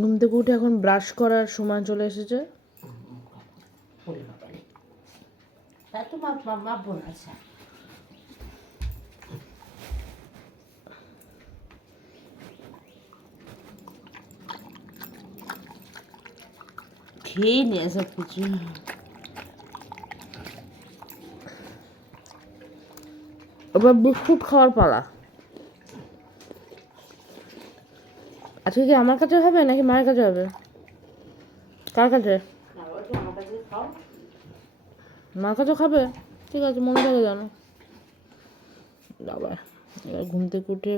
ঘুম থেকে উঠে এখন ব্রাশ করার সময় চলে এসেছে। খেয়ে নে সব কিছু। এবার বিস্কুট খাওয়ার পালা। আজকে কি আমার কাছে হবে নাকি মায়ের কাছে হবে? কার কাছে? মার কাছে খাবে? ঠিক আছে, মনে থাকে জানো। বাবা এবার ঘুম থেকে উঠে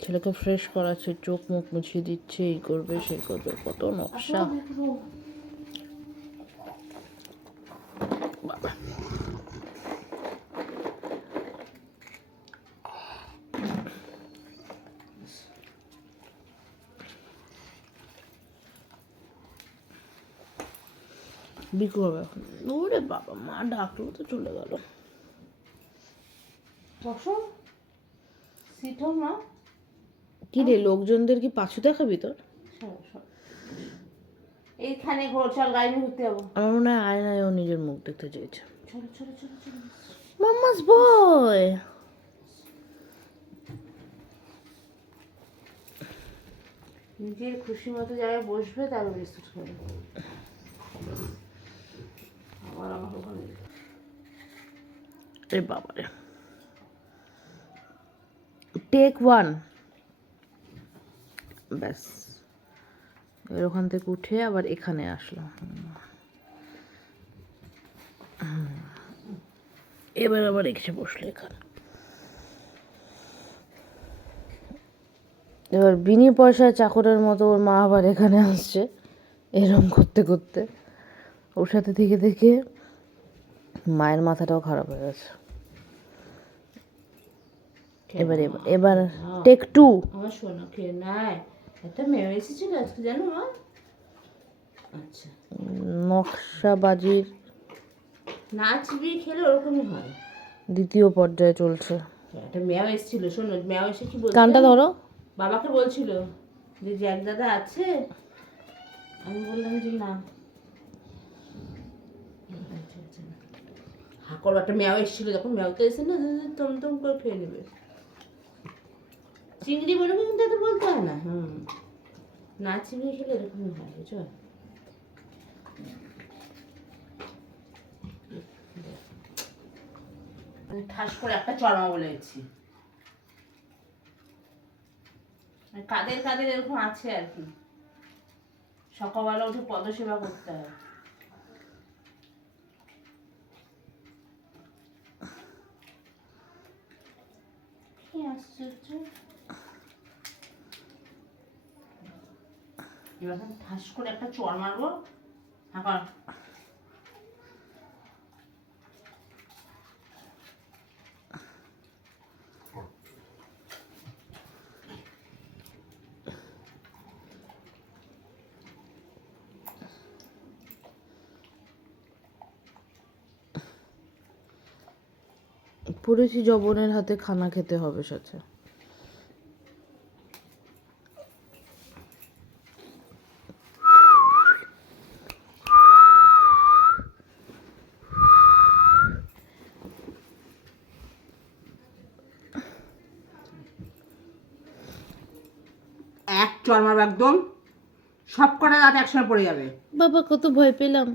ছেলেকে ফ্রেশ করাচ্ছে, চোখ মুখ মুছিয়ে দিচ্ছে, এই করবে সেই করবে, কত নকশা। বাবা বিকু হবে এখন। ওরে বাবা, মা ডাকলো তো চলে গেল। কি রে, লোকজনদের কি পাছু দেখাবি তোর? এইখানে ঘোর, চল গাড়ি ঘুরতে যাবো। আমার মনে হয় আয়নায় ও নিজের মুখ দেখতে চেয়েছে। মাম্মাস বয়। নিজের খুশি মতো জায়গায় বসবে, তারপর বিস্কুট খাবে। আবার আমার ওখানে এ বাবারে, টেক 1। ব্যাস, এর ওখান থেকে উঠে আবার এখানে আসলো। এবার আবার এসে বসলো এখানে। এবার বিনি পয়সায় চাকরের মতো ওর মা আবার এখানে আসছে, এরম করতে করতে ওর সাথে থেকে থেকে মায়ের মাথাটাও খারাপ হয়ে গেছে। এবার এবার এবার টেক 2। আমার শোনো খেয়ে নাই, একটা মেয়ে এসেছিল আজকে, জানো মা? আচ্ছা, নকশাবাজির নাচবি খেলে ওরকমই হয়। দ্বিতীয় পর্যায়ে চলছে। একটা মেয়েও এসেছিল, শোনো, মেয়েও এসে কি বলছে, গানটা ধরো। বাবাকে বলছিল যে জ্যাক দাদা আছে। আমি বললাম যে না। হাকর একটা মেয়েও এসেছিল, যখন মেয়েও এসে না টমটম করে খেয়ে নেবে। চিংড়ি বলবে কিন্তু এত বলতে হয় না। না চিংড়ি খেলে এরকমই হয়, বুঝছো? ঠাস করে একটা চড়মা বলেছি। কাদের কাদের এরকম আছে আর কি, সকালবেলা উঠে পদসেবা করতে হয়। কি আশ্চর্য! এবার ঠাস করে একটা চড় মারবো। হাঁকা পড়েছি জবনের হাতে খানা খেতে হবে সাথে। এক চড় মারবো, একদম সব কটা দাঁত একসঙ্গে পড়ে যাবে। বাবা কত ভয় পেলাম।